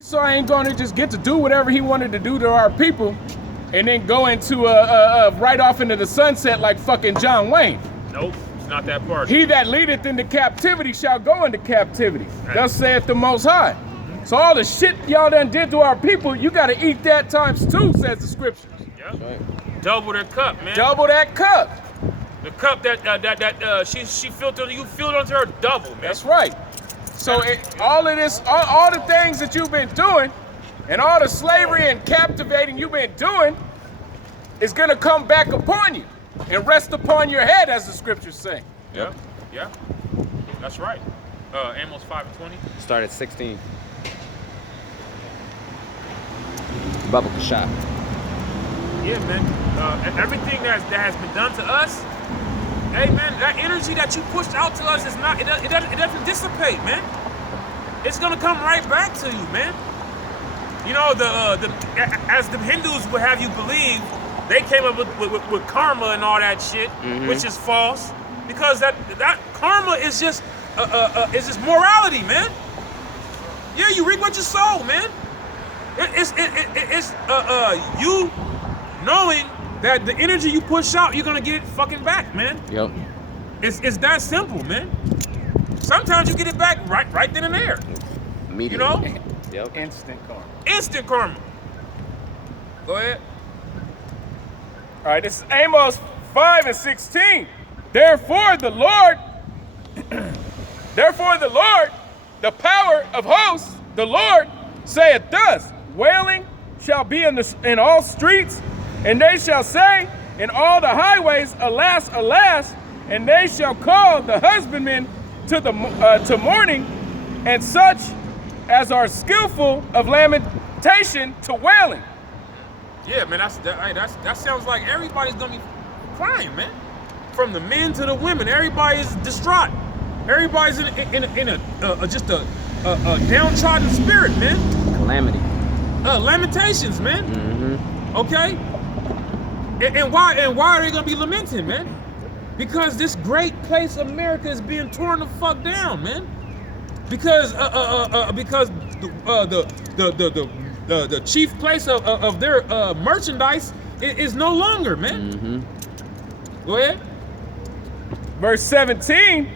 So I ain't gonna just get to do whatever he wanted to do to our people and then go into right off into the sunset like fucking John Wayne. Nope, it's not that part. He that leadeth into captivity shall go into captivity. Right. Thus saith the Most High. So all the shit y'all done did to our people, you gotta eat that times two, says the scriptures. Yep. Right. Double their cup, man. Double that cup. The cup that she filled, you filled onto her double, man. That's right. So all of this, all the things that you've been doing, and all the slavery and captivating you've been doing, is gonna come back upon you and rest upon your head, as the scriptures say. Yeah, yeah, that's right. Amos 5:20. Start at 16. Bubble shot. Yeah, man. And everything that has been done to us, hey, man, that energy that you pushed out to us is not. It doesn't dissipate, man. It's gonna come right back to you, man. You know, as the Hindus would have you believe, they came up with karma and all that shit, which is false, because that karma is just morality, man. Yeah, you reap what you sow, man. It's you knowing that the energy you push out, you're gonna get it fucking back, man. Yep. It's that simple, man. Sometimes you get it back right then and there. Immediately. You know? Yep. Instant karma. Instant karma. Go ahead. All right, this is Amos 5:16. Therefore the Lord, the power of hosts, the Lord saith thus, wailing shall be in all streets, and they shall say in all the highways, alas, alas, and they shall call the husbandmen to mourning, and such as are skillful of lamentation to wailing. Yeah, man, that sounds like everybody's gonna be crying, man. From the men to the women, everybody is distraught. Everybody's in a downtrodden spirit, man. Calamity. Lamentations, man. Okay. And why are they gonna be lamenting, man? Because this great place, America, is being torn the fuck down, man. Because the chief place of their merchandise is no longer, man. Go ahead. Verse 17,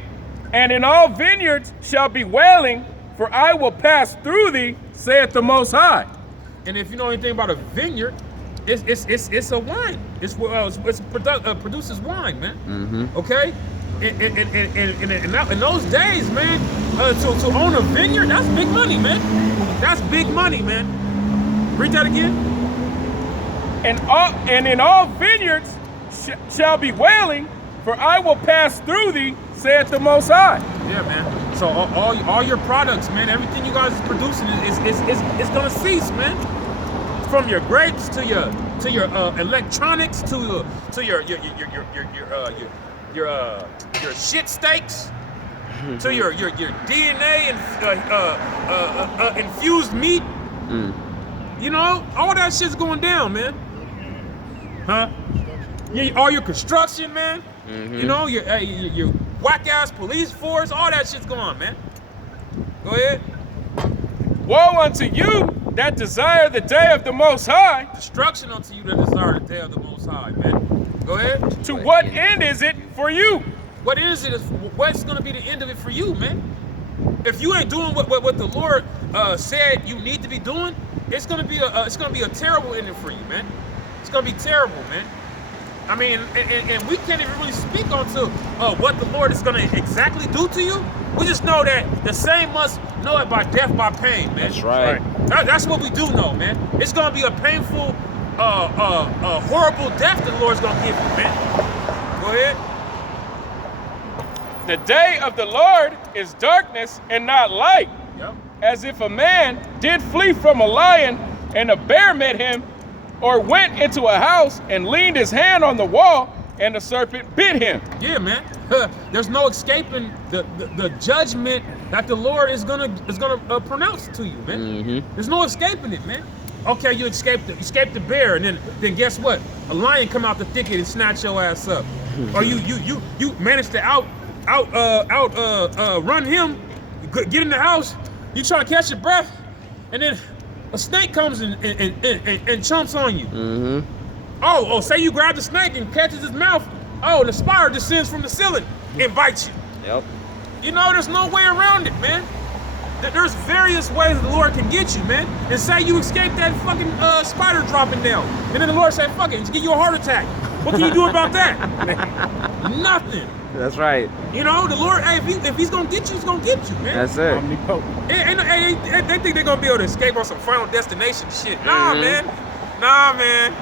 and in all vineyards shall be wailing, for I will pass through thee, saith the Most High. And if you know anything about a vineyard, it's a wine. It produces wine, man. Okay. In those days, man, to own a vineyard, that's big money, man. That's big money, man. Read that again. And in all vineyards shall be wailing, for I will pass through thee, saith the Most High. Yeah, man. So all your products, man, everything you guys is producing is gonna cease, man. From your grapes to your electronics to your shit steaks to your DNA and infused meat. You know, all that shit's going down, man. Huh? Yeah, all your construction, man. You know, your whack ass police force, all that shit's going, man. Go ahead. Woe unto you that desire the day of the Most High. Destruction unto you that desire the day of the Most High, man. Go ahead. To what end is it for you? What is it? What's going to be the end of it for you, man? If you ain't doing what the Lord said you need to be doing, it's going to be a terrible ending for you, man. It's going to be terrible, man. I mean, and we can't even really speak onto what the Lord is going to exactly do to you. We just know that the same must know it by death, by pain, man. That's right. That's what we do know, man. It's going to be a painful, horrible death the Lord's going to give you, man. Go ahead. The day of the Lord is darkness and not light. Yep. As if a man did flee from a lion and a bear met him, or went into a house and leaned his hand on the wall and the serpent bit him. Yeah, man. There's no escaping the judgment that the Lord is gonna pronounce to you, man. There's no escaping it, man. Okay, you escaped the bear, and then guess what? A lion come out the thicket and snatch your ass up, or you managed to run him, get in the house. You trying to catch your breath, and then a snake comes and chomps on you. Mm-hmm. Oh, say you grab the snake and catches his mouth. Oh, the spider descends from the ceiling and bites you. Yep. You know, there's no way around it, man. There's various ways the Lord can get you, man. And say you escape that fucking spider dropping down. And then the Lord say, fuck it, just give you a heart attack. What can you do about that? Nothing. That's right. You know, the Lord, hey, if he's gonna get you, he's gonna get you, man. That's it. Omnipotent. And they think they're gonna be able to escape on some Final Destination shit. Nah, man. Nah, man.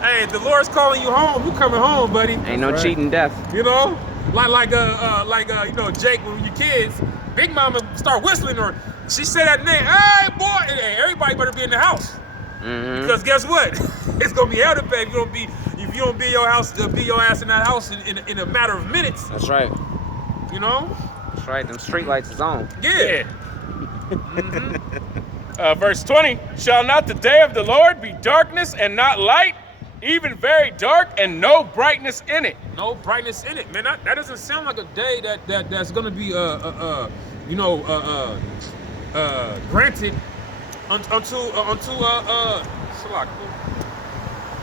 Hey, if the Lord's calling you home, you coming home, buddy. Ain't no cheating death. You know, like you know, Jake when you're kids, Big Mama start whistling or she said that name. Hey, boy, hey, everybody better be in the house. Mm-hmm. Because guess what? It's gonna be hell to pay if you don't be in your house, be your ass in that house in a matter of minutes. That's right. You know? That's right. Them street lights is on. Yeah. Verse 20, shall not the day of the Lord be darkness and not light, even very dark and no brightness in it? No brightness in it, man. That doesn't sound like a day that's gonna be granted until I'm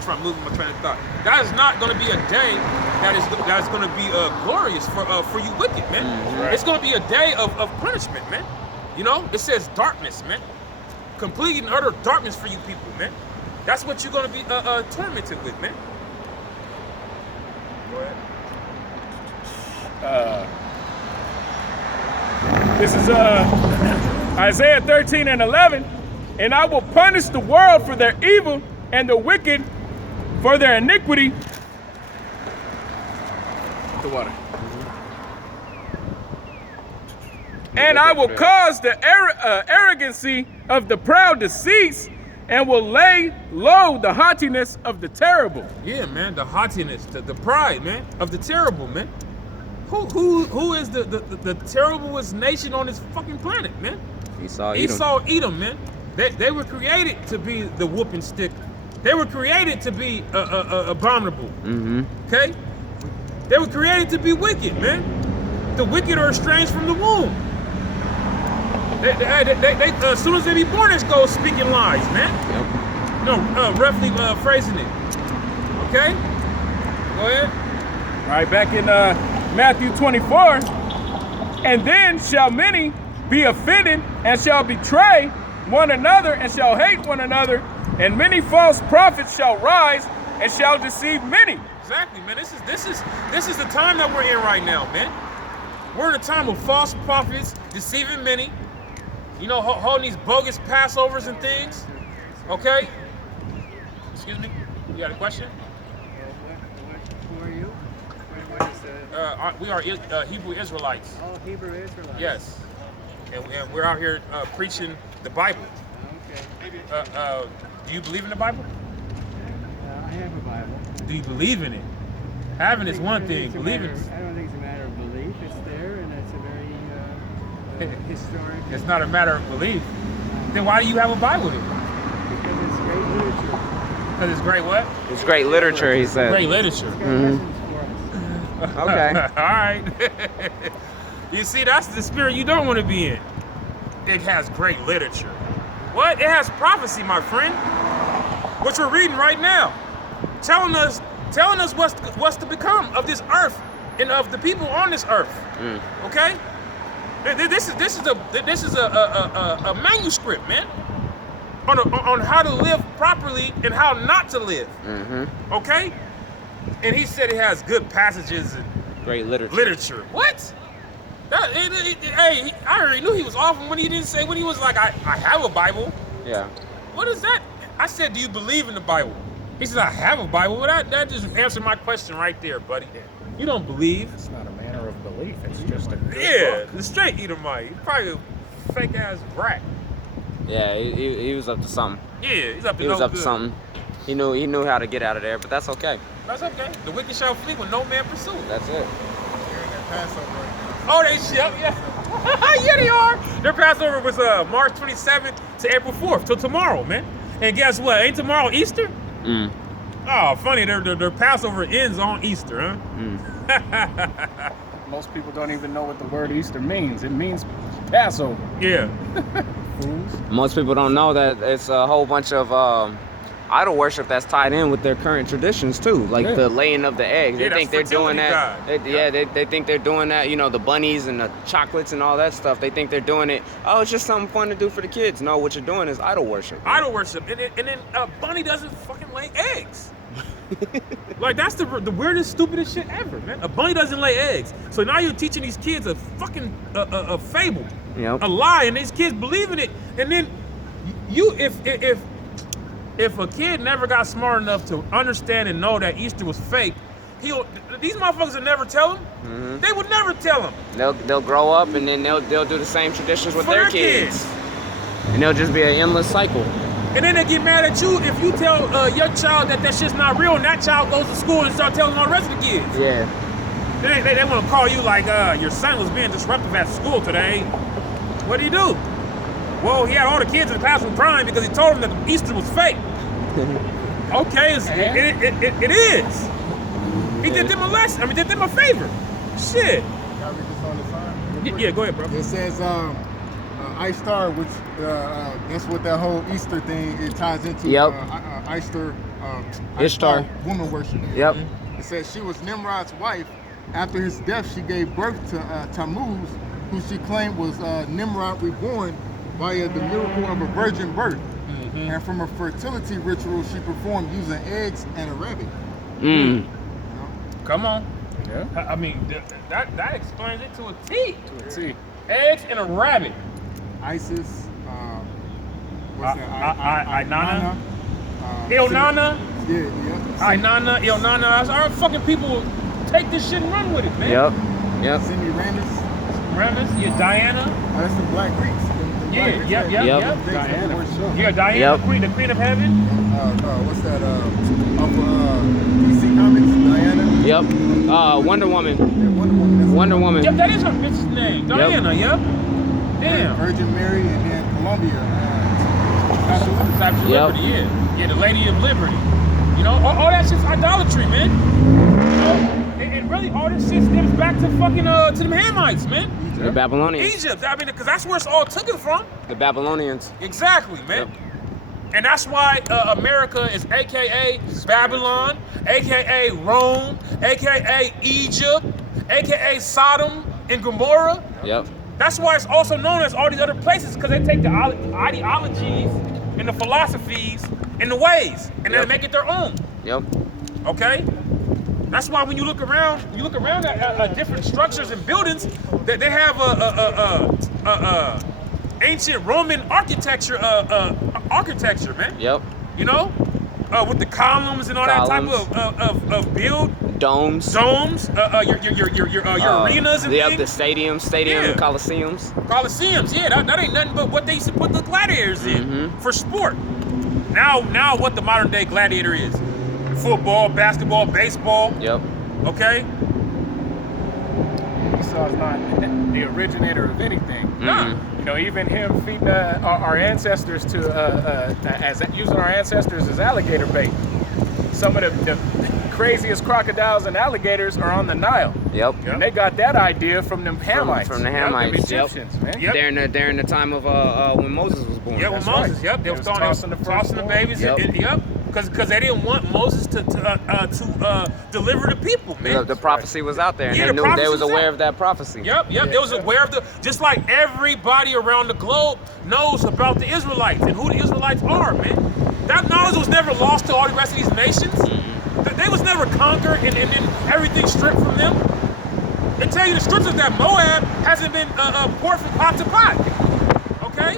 trying to move my train of thought. That is not gonna be a day that's gonna be glorious for you wicked, man. Right. It's gonna be a day of punishment, man. You know, it says darkness, man. Complete and utter darkness for you people, man. That's what you're gonna be tormented with, man. Go ahead. This is Isaiah 13 and 11. And I will punish the world for their evil and the wicked for their iniquity. The water. And I will cause the arrogancy of the proud to cease, and will lay low the haughtiness of the terrible. Yeah, man, the haughtiness, the pride, man, of the terrible, man. Who is the terriblest nation on this fucking planet, man? Esau, Edom, man. They were created to be the whooping stick. They were created to be abominable. Mm-hmm. Okay? They were created to be wicked, man. The wicked are estranged from the womb. They as soon as they be born, they go speaking lies, man. Yep. No, roughly phrasing it. Okay? Go ahead. All right, back in Matthew 24. And then shall many be offended and shall betray one another and shall hate one another, and many false prophets shall rise and shall deceive many. Exactly, man. This is the time that we're in right now, man. We're in a time of false prophets deceiving many. You know, holding these bogus Passovers and things. Okay? Excuse me? You got a question? Who are you? What is the... We are Hebrew Israelites. Oh, Hebrew Israelites. Yes. And we're out here preaching the Bible. Okay. Do you believe in the Bible? I have a Bible. Do you believe in it? Having is one thing. Believing is... I don't think it's a matter of belief. It's there, and it's a very historic... It's not a matter of belief. Then why do you have a Bible then? Because it's great literature. Because it's great what? It's great literature, he said. Great literature. It's got lessons for us. Okay. All right. You see, that's the spirit you don't want to be in. It has great literature. What? It has prophecy, my friend. What you're reading right now, telling us what's to become of this earth and of the people on this earth. Okay? This is a manuscript, man, on how to live properly and how not to live. Okay? And he said it has good passages and Great literature. literature. What? Hey, I already knew he was off when he didn't say, when he was like, I have a Bible. Yeah. What is that? I said, do you believe in the Bible? He said, I have a Bible. Well, that just answered my question right there, buddy. You don't believe. It's not a manner of belief. It's just a good Yeah, book. the straight Edomite. He's probably a fake ass brat. Yeah, he was up to something. Yeah, he's up to He was no up to good. something. He knew how to get out of there, but that's okay. That's okay. The wicked shall flee when no man pursue. That's it. Oh, they shall, yeah. Yeah, they are. Their Passover was March 27th to April 4th, till tomorrow, man. And guess what? Ain't tomorrow Easter? Oh, funny. Their Passover ends on Easter, huh? Most people don't even know what the word Easter means. It means Passover. Yeah. fools. Most people don't know that it's a whole bunch of idol worship that's tied in with their current traditions too, like the laying of the eggs. Yeah, They think that's they're doing that. fertility They think they're doing that. You know, the bunnies and the chocolates and all that stuff. They think they're doing it. Oh, it's just something fun to do for the kids. No, what you're doing is idol worship. Idol worship, and then a bunny doesn't fucking lay eggs. Like that's the weirdest, stupidest shit ever, man. A bunny doesn't lay eggs. So now you're teaching these kids a fucking a fable, a lie, and these kids believe in it. And then you, if a kid never got smart enough to understand and know that Easter was fake, these motherfuckers would never tell him. Mm-hmm. They would never tell him. They'll grow up and then they'll do the same traditions with their kids. And they'll just be an endless cycle. And then they get mad at you if you tell your child that shit's not real, and that child goes to school and start telling all the rest of the kids. Yeah. They want to call you like, your son was being disruptive at school today. What did he do? Well, he had all the kids in the classroom crying because he told them that Easter was fake. Okay, it is. He did them a lesson. I mean, did them a favor. Shit. Can I read this on the sign? Yeah, go ahead, bro. It says, Ice Star, which that's what that whole Easter thing it ties into. Yep. Ishtar, woman worship. Yep. It says she was Nimrod's wife. After his death, she gave birth to Tammuz, who she claimed was Nimrod reborn via the miracle of a virgin birth. Mm-hmm. And from a fertility ritual she performed using eggs and a rabbit. Mm. Come on. Yeah. I mean, that explains it to a T. To a T. Eggs and a rabbit. Isis, what's that? Inanna. Ilnana. Yeah. Inanna, Ilnana. Our fucking people take this shit and run with it, man. Yep. Semiramis. Yeah, Diana. Oh, that's the Black Greeks. Yep. Diana. Yeah, Diana, Yep. the queen of heaven. What's that? DC Comics, Diana. Yep. Wonder Woman. Yeah, Wonder Woman. Wonder Woman. Yep, that is her bitch's name. Diana, yep. Damn. Virgin Mary, and then Columbia. Statue of Liberty, yeah, the Lady of Liberty. You know, all that shit's idolatry, man. You know, and really, all this shit stems back to fucking to them Hamites, man. The Babylonians. Egypt. I mean, because that's where it's all taken from. The Babylonians. Exactly, man. And that's why America is AKA Babylon, AKA Rome, AKA Egypt, AKA Sodom and Gomorrah. Yep. That's why it's also known as all these other places, because they take the ideologies and the philosophies and the ways, and they make it their own. Yep. Okay? That's why when you look around at different structures and buildings, that they have ancient Roman architecture, man. Yep. You know, with the columns and all that type of build. Domes. Your arenas and things. The stadium, coliseums. Coliseums, yeah, that ain't nothing but what they used to put the gladiators in for sport. Now what the modern day gladiator is. Football, basketball, baseball. Yep. Okay? Esau's not the originator of anything. Nah. You know, even him feeding our ancestors using our ancestors as alligator bait. Some of the craziest crocodiles and alligators are on the Nile. Yep. And they got that idea from them Hamites. From the Hamites. The Egyptians, man. Yep. During the time of when Moses was born. Yeah, with That's Moses. right. Yep, they were tossing the babies. Yep. Because they didn't want Moses to deliver the people, man. The prophecy was out there, and Yeah, they the knew they prophecy was was aware out. of that prophecy. Yep, they was aware of just like everybody around the globe knows about the Israelites and who the Israelites are, man. That knowledge was never lost to all the rest of these nations. They was never conquered and then everything stripped from them. They tell you the scriptures that Moab hasn't been poured from pot to pot. Okay?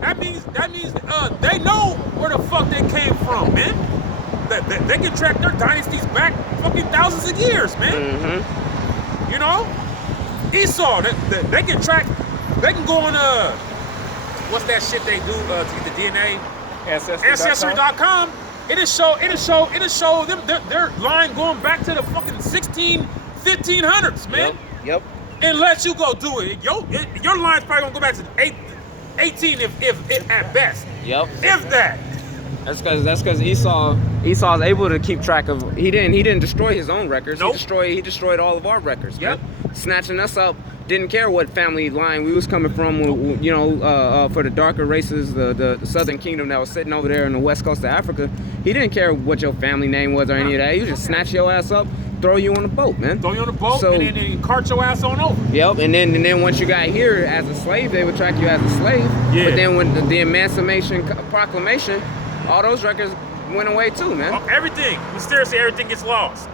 That means they know where the fuck they came from, man. They can track their dynasties back fucking thousands of years, man. You know? Esau, they can track, they can go on what's that shit they do to get the DNA? Ancestry.com. It'll show them their line going back to the fucking 1500s, man. Yep. And let you go do it. Your line's probably gonna go back to 18 if at best. Yep. If that. That's because Esau's able to keep track of. He didn't destroy his own records. Nope. He destroyed all of our records. Yep. Man. Snatching us up didn't care what family line we was coming from. You know, for the darker races, the Southern Kingdom that was sitting over there in the west coast of Africa, he didn't care what your family name was or any of that. He just snatch your ass up, throw you on the boat, man. Throw you on the boat, So- and then cart your ass on over. Yep, and then once you got here as a slave, they would track you as a slave. Yeah. But then when the Emancipation Proclamation, all those records went away too, man. Everything, mysteriously, everything gets lost.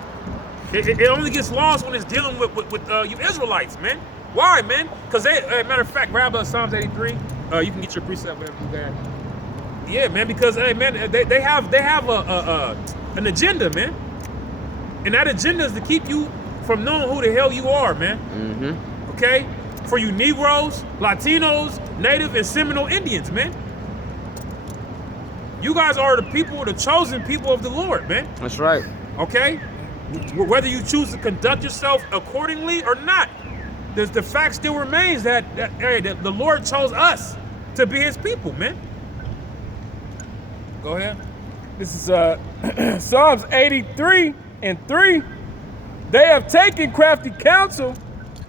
It only gets lost when it's dealing with you Israelites, man. Why, man? Because they, matter of fact, grab Psalms 83. You can get your precept wherever you got. Yeah, man. Because man, they have an agenda, man, and that agenda is to keep you from knowing who the hell you are, man. Mm-hmm. Okay, for you Negroes, Latinos, Native, and Seminole Indians, man. You guys are the people, the chosen people of the Lord, man. That's right. Okay? Whether you choose to conduct yourself accordingly or not, the fact still remains that the Lord chose us to be his people, man. Go ahead. This is Psalms 83 and 3. They have taken crafty counsel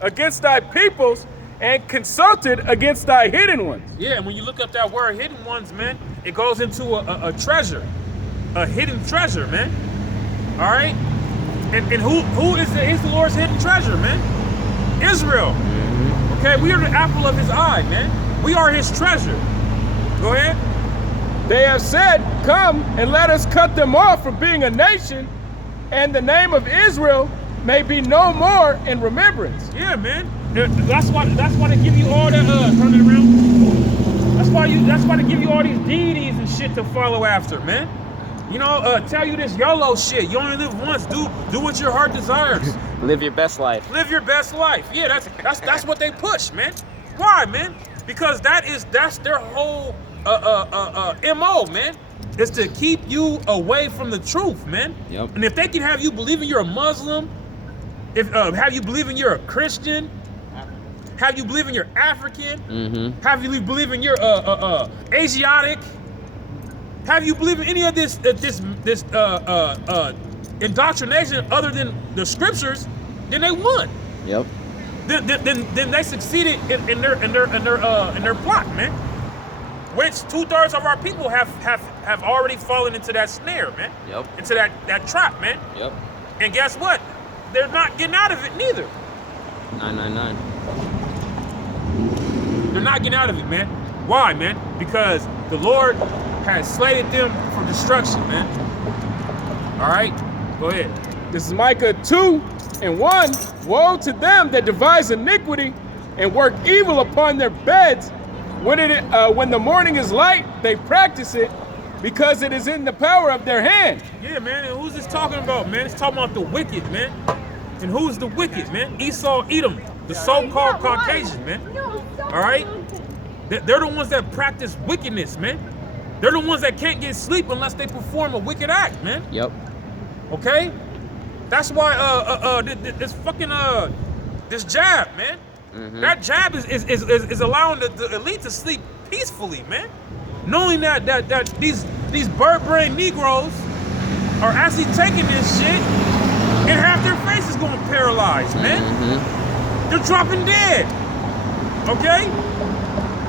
against thy peoples and consulted against thy hidden ones. Yeah, and when you look up that word hidden ones, man, it goes into a treasure, a hidden treasure, man. All right? And who is the Lord's hidden treasure, man? Israel. Okay, we are the apple of his eye, man. We are his treasure. Go ahead. They have said, come and let us cut them off from being a nation, and the name of Israel may be no more in remembrance. Yeah, man. That's why they give you all that turn it around. That's why they give you all these deities and shit to follow after, man. You know, tell you this YOLO shit. You only live once. Do what your heart desires. Live your best life. Live your best life. Yeah, that's what they push, man. Why, man? Because that's their whole MO, man. Is to keep you away from the truth, man. Yep. And if they can have you believing you're a Muslim, have you believing you're a Christian, have you believing you're African, have you believing you're Asiatic, have you believing any of this indoctrination other than the scriptures, then they won. Yep. Then they succeeded in their plot, man. Which 2/3 of our people have already fallen into that snare, man. Yep. Into that trap, man. Yep. And guess what? They're not getting out of it neither. 999. They're not getting out of it, man. Why, man? Because the Lord has slated them for destruction, man. All right? Go ahead. This is Micah 2 and 1. Woe to them that devise iniquity and work evil upon their beds. When the morning is light, they practice it because it is in the power of their hand. Yeah, man. And who's this talking about, man? It's talking about the wicked, man. And who's the wicked, man? Esau, Edom, the so-called Caucasian, man. All right? They're the ones that practice wickedness, man. They're the ones that can't get sleep unless they perform a wicked act, man. Yep. Okay? That's why this fucking this jab, man. That jab is allowing the elite to sleep peacefully, man. Knowing that these bird-brained Negroes are actually taking this shit and half their face is going paralyzed, man. They're dropping dead. Okay?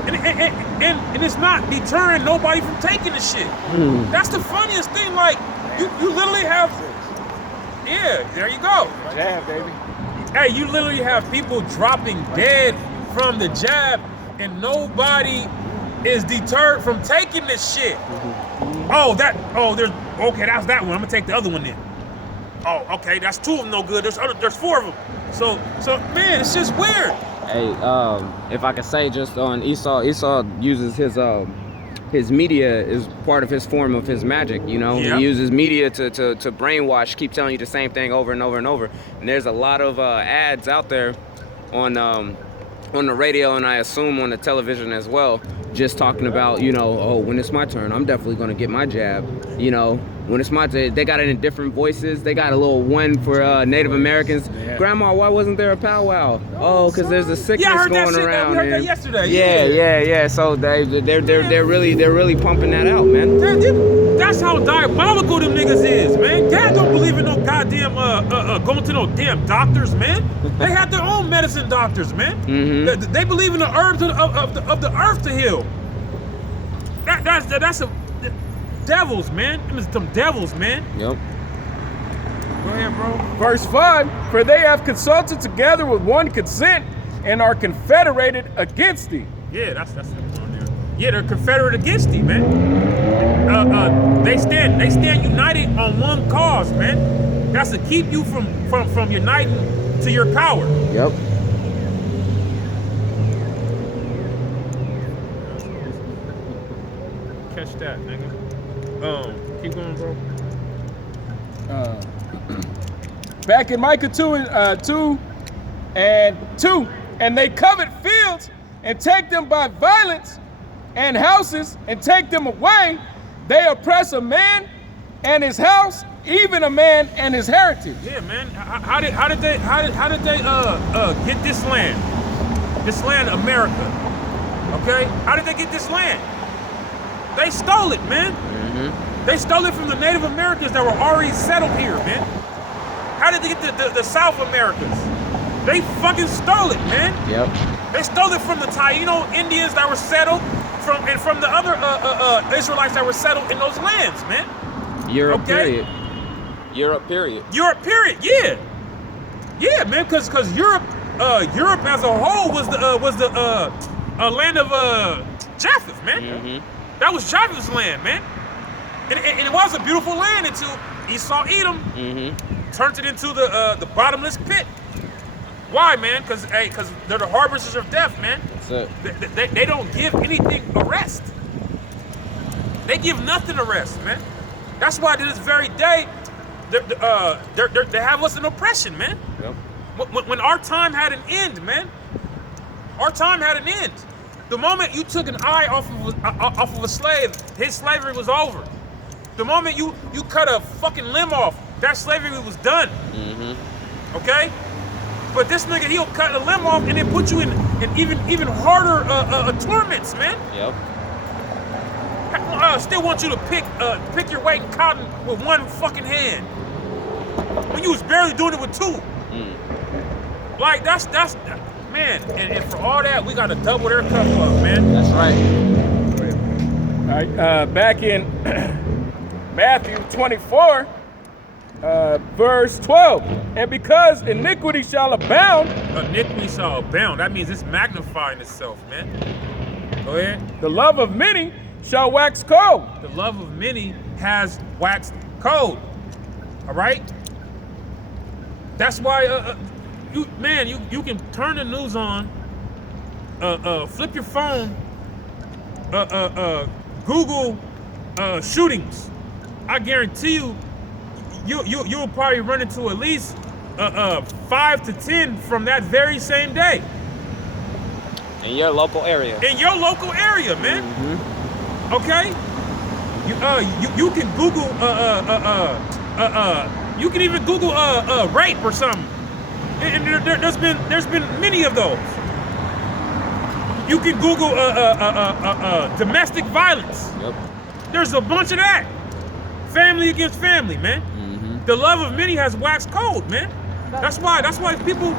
And it's not deterring nobody from taking the shit. That's the funniest thing. Like, you literally have... Yeah, there you go. Jab, baby. Hey, you literally have people dropping dead from the jab, and nobody is deterred from taking this shit. That's that one. I'm gonna take the other one then. Oh, okay, that's 2 of them no good. There's 4 of them. So man, it's just weird. Hey, if I could say just on Esau uses his media is part of his form of his magic, you know. Yep. He uses media to brainwash, keep telling you the same thing over and over and over. And there's a lot of ads out there on the radio, and I assume on the television as well, just talking about, you know, oh, when it's my turn, I'm definitely gonna get my jab. You know, when it's my turn, they got it in different voices. They got a little one for Native Americans. Yeah. Grandma, why wasn't there a powwow? Oh, because there's a sickness Yeah, I heard that going shit. around. We heard that and- yesterday. Yeah. So they're really pumping that out, man. That's how diabolical them niggas is, man. Dad don't believe in no goddamn going to no damn doctors, man. They have their own medicine doctors, man. Mm-hmm. They believe in the herbs of the earth to heal. That's a devils, man. Them devils, man. Yep. Go ahead, bro. Verse 5, for they have consulted together with one consent and are confederated against thee. Yeah, that's on there. Yeah, they're confederate against thee, man. They stand united on one cause, man. That's to keep you from uniting to your power. Yep. Catch that, nigga. Keep going, bro. Back in Micah 2 and 2, and they covet fields and take them by violence, and houses and take them away. They oppress a man and his house, even a man and his heritage. Yeah, man. How did they get this land? This land, America. Okay? How did they get this land? They stole it, man. Mm-hmm. They stole it from the Native Americans that were already settled here, man. How did they get the South Americans? They fucking stole it, man. Yep. They stole it from the Taino Indians that were settled, from the other Israelites that were settled in those lands, man. Europe, Okay. period. Europe, period. Europe, period. Yeah, yeah, man. Because Europe as a whole was the land of Japheth, man. Mm-hmm. That was Japheth's land, man. And it was a beautiful land until Esau Edom Mm-hmm. turned it into the bottomless pit. Why, man? Because they're the harbingers of death, man. That's it. They don't give anything a rest. They give nothing a rest, man. That's why to this very day, they have us in oppression, man. Yep. When our time had an end, man. Our time had an end. The moment you took an eye off of a slave, his slavery was over. The moment you cut a fucking limb off, that slavery was done. Mm-hmm. Okay? But this nigga, he'll cut a limb off and then put you in even harder torments, man. Yep. Still want you to pick your weight in cotton with one fucking hand when you was barely doing it with two. Like that's man, and for all that we gotta double their cup up, man. That's right. All right, back in Matthew 24, verse 12, and because iniquity shall abound, Iniquity shall abound. That means it's magnifying itself, man. Go ahead. the love of many shall wax cold. The love of many has waxed cold. All right. That's why, you can turn the news on, flip your phone, Google shootings. I guarantee you'll probably run into at least 5 to 10 from that very same day. In your local area. In your local area, man. Mm-hmm. Okay, you can Google you can even Google rape or something, and there's been many of those. You can Google domestic violence. Yep. There's a bunch of that. Family against family, man. Mm-hmm. The love of many has waxed cold, man. That's why people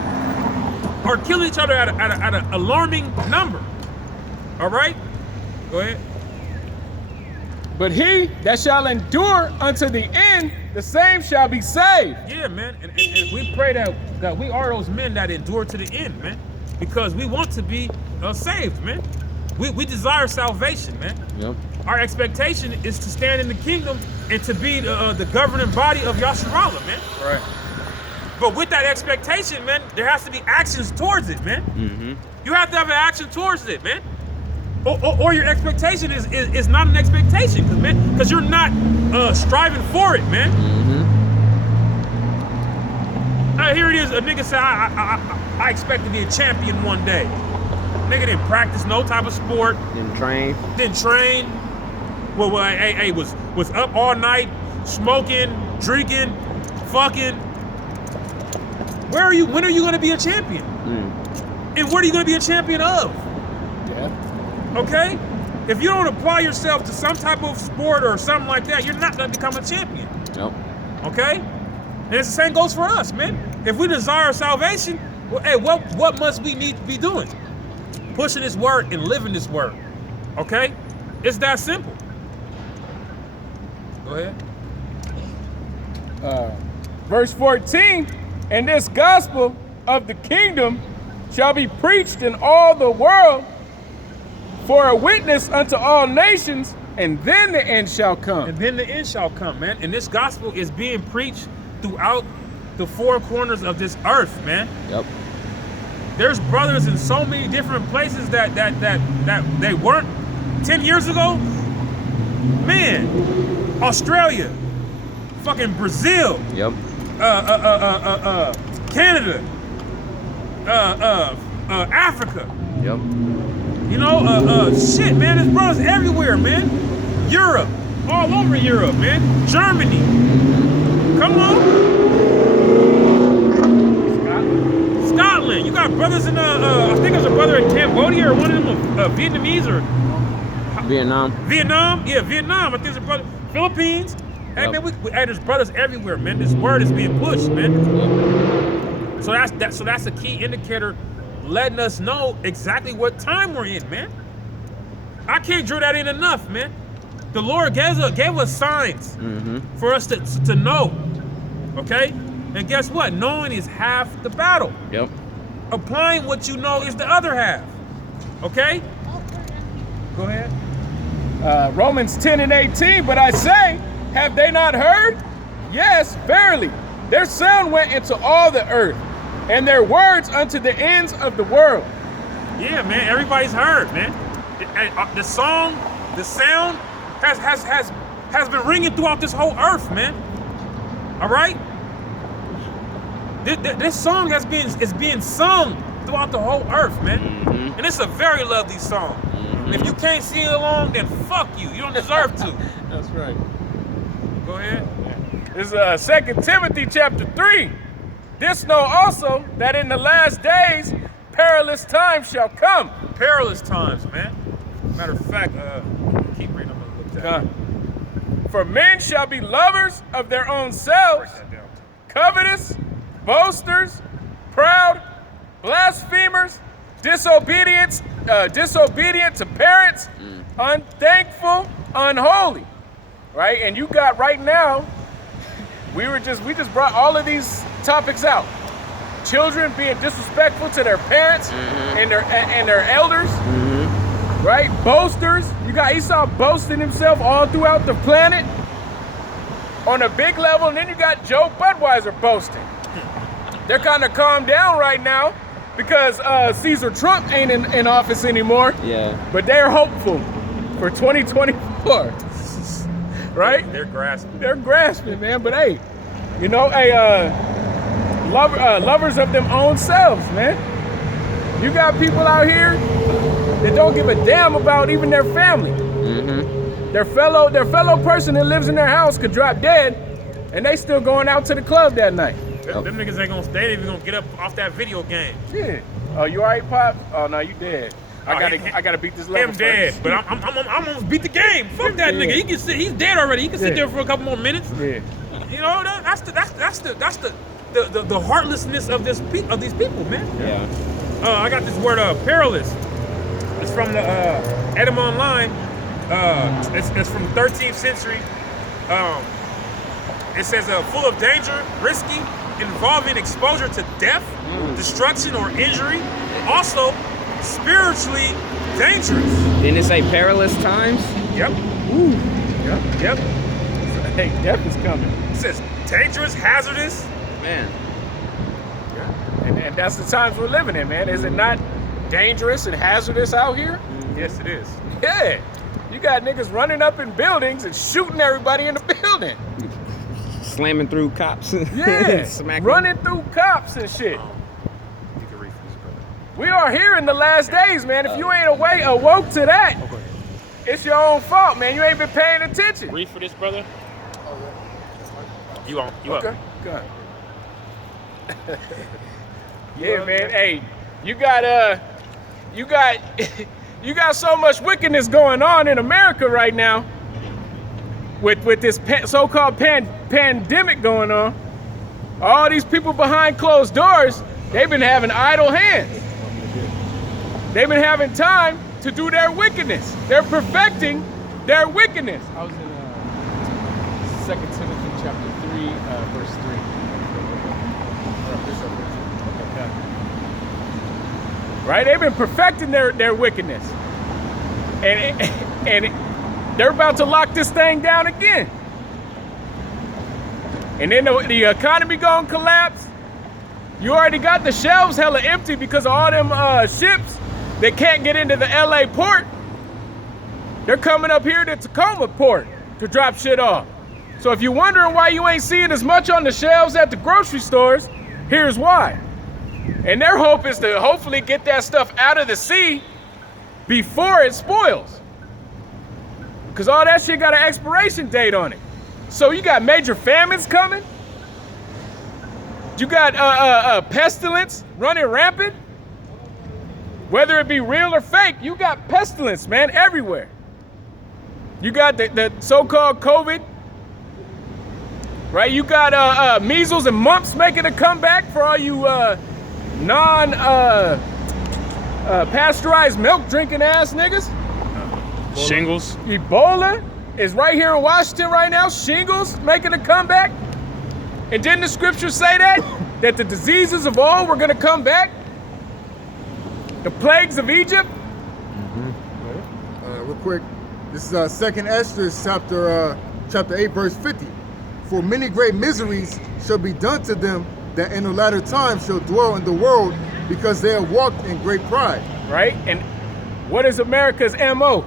are killing each other at an alarming number. All right, go ahead. But he that shall endure unto the end, the same shall be saved. Yeah, man, and we pray that we are those men that endure to the end, man, because we want to be saved, man. We desire salvation, man. Yep. Our expectation is to stand in the kingdom and to be the governing body of Yasharallah, man. Right. But with that expectation, man, there has to be actions towards it, man. Mm-hmm. You have to have an action towards it, man. Or your expectation is not an expectation, because you're not striving for it, man. Mm-hmm. Here it is, a nigga said, I expect to be a champion one day. Nigga didn't practice no type of sport. Didn't train. Didn't train. Well, was up all night, smoking, drinking, fucking. When are you gonna be a champion? And what are you gonna be a champion of? Yeah. Okay? If you don't apply yourself to some type of sport or something like that, you're not gonna become a champion. Nope. Okay? And it's the same goes for us, man. If we desire salvation, well, hey, what must we need to be doing? Pushing this word and living this word. Okay? It's that simple. Go ahead. Verse 14, and this gospel of the kingdom shall be preached in all the world for a witness unto all nations, and then the end shall come. And then the end shall come, man. And this gospel is being preached throughout the four corners of this earth, man. Yep. There's brothers in so many different places that they weren't 10 years ago. Man, Australia, fucking Brazil, Yep. Canada, Africa. Yep. You know, shit, man, there's brothers everywhere, man. Europe, all over Europe, man. Germany. Come on. Scotland. You got brothers in, I think there's a brother in Cambodia or one of them Vietnamese or Vietnam. Vietnam. Yeah, Vietnam. I think there's a brother. Philippines. Hey, Yep. man, hey, there's brothers everywhere, man. This word is being pushed, man. Yep. So that's a key indicator letting us know exactly what time we're in, man. I can't drill that in enough, man. The Lord gave us signs for us to know, okay? And guess what? Knowing is half the battle. Yep. Applying what you know is the other half, okay? Go ahead. Romans 10 and 18, but I say, have they not heard? Yes, verily, their sound went into all the earth, and their words unto the ends of the world. Yeah, man, everybody's heard, man. The song, the sound has been ringing throughout this whole earth, man. All right? This song is being sung throughout the whole earth, man. And it's a very lovely song. And if you can't sing along, then fuck you. You don't deserve to. That's right. Go ahead. This is 2 Timothy chapter 3. This know also that in the last days perilous times shall come. Perilous times, man. Matter of fact, keep reading. I'm gonna look that up. For men shall be lovers of their own selves, Write that down. covetous, boasters, proud, blasphemers, disobedient to parents, unthankful, unholy. Right? And you got right now, we just brought all of these topics out. Children being disrespectful to their parents and their elders. Right? Boasters. You got Esau boasting himself all throughout the planet on a big level, and then you got Joe Budweiser boasting. They're kind of calmed down right now because Caesar Trump ain't in office anymore. Yeah. But they're hopeful for 2024. Right? They're grasping. They're grasping, man. But hey, you know, lovers of them own selves, man. You got people out here that don't give a damn about even their family. Their fellow person that lives in their house could drop dead, and they still going out to the club that night. Them niggas ain't even gonna get up off that video game. Yeah. Oh, you all right, Pops? Oh no, you dead. I gotta beat this level. Him dead, but I'm almost beat the game. Fuck that nigga. He can sit. He's dead already. He can sit there for a couple more minutes. Yeah. You know, that's the heartlessness of these people, man. Yeah. I got this word perilous. It's from the Edom Online. It's from the 13th century. It says full of danger, risky, involving exposure to death, destruction, or injury. Also, spiritually dangerous. Didn't it say perilous times? Yep. Ooh. Yep. Hey, death is coming. It says dangerous, hazardous. Man. And that's the times we're living in, man. Is it not dangerous and hazardous out here? Yes, it is. Yeah. You got niggas running up in buildings and shooting everybody in the building. Slamming through cops. Yeah. Smacking. Running through cops and shit. You can read from this, brother. We are here in the last days, man. If you ain't awoke to that, it's your own fault, man. You ain't been paying attention. Read for this, brother. You on? You Okay, up? good. Yeah, man. Hey, you got you got so much wickedness going on in America right now with this so-called pandemic going on. All these people behind closed doors, they've been having idle hands. They've been having time to do their wickedness. They're perfecting their wickedness. I was in 2 Timothy chapter 3, verse 3. Right? They've been perfecting their wickedness. And they're about to lock this thing down again. And then the economy gonna collapse. You already got the shelves hella empty because of all them ships that can't get into the LA port. They're coming up here to Tacoma port to drop shit off. So if you're wondering why you ain't seeing as much on the shelves at the grocery stores, here's why. And their hope is to hopefully get that stuff out of the sea before it spoils. Because all that shit got an expiration date on it. So you got major famines coming. You got pestilence running rampant. Whether it be real or fake, you got pestilence, man, everywhere. You got the so-called COVID, right? You got measles and mumps making a comeback for all you pasteurized milk drinking ass niggas. Shingles. Ebola is right here in Washington right now. Shingles making a comeback. And didn't the scripture say that the diseases of old were going to come back? The plagues of Egypt? Real quick, this is 2nd Esdras chapter 8, verse 50. For many great miseries shall be done to them that in the latter time shall dwell in the world, because they have walked in great pride. Right? And what is America's MO?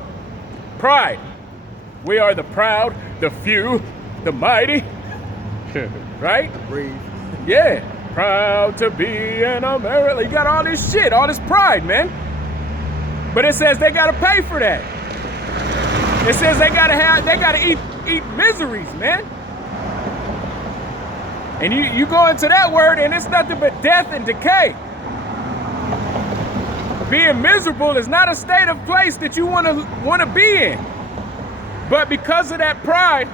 Pride. We are the proud, the few, the mighty. Right? Brave. Yeah. Proud to be an American. You got all this shit, all this pride, man. But it says they gotta pay for that. It says they gotta eat miseries, man. And you go into that word and it's nothing but death and decay. Being miserable is not a state of place that you wanna be in. But because of that pride,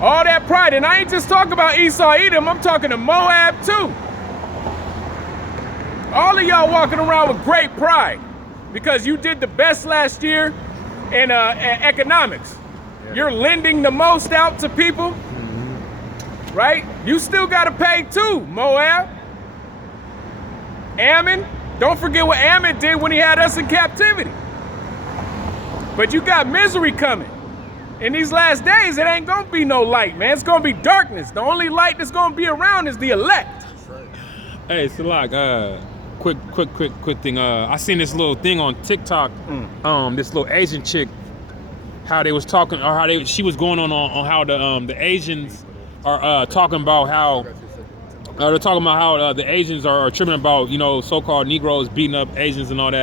all that pride, and I ain't just talking about Esau, Edom, I'm talking to Moab too. All of y'all walking around with great pride because you did the best last year in economics. Yeah. You're lending the most out to people, right? You still gotta pay too, Moab. Ammon, don't forget what Ammon did when he had us in captivity. But you got misery coming. In these last days, it ain't gonna be no light, man. It's gonna be darkness. The only light that's gonna be around is the elect. Hey, Salak, quick thing. I seen this little thing on TikTok. This little Asian chick, how they was talking, or she was going on how the Asians are talking about how they're talking about how the Asians are tripping about so-called Negroes beating up Asians and all that.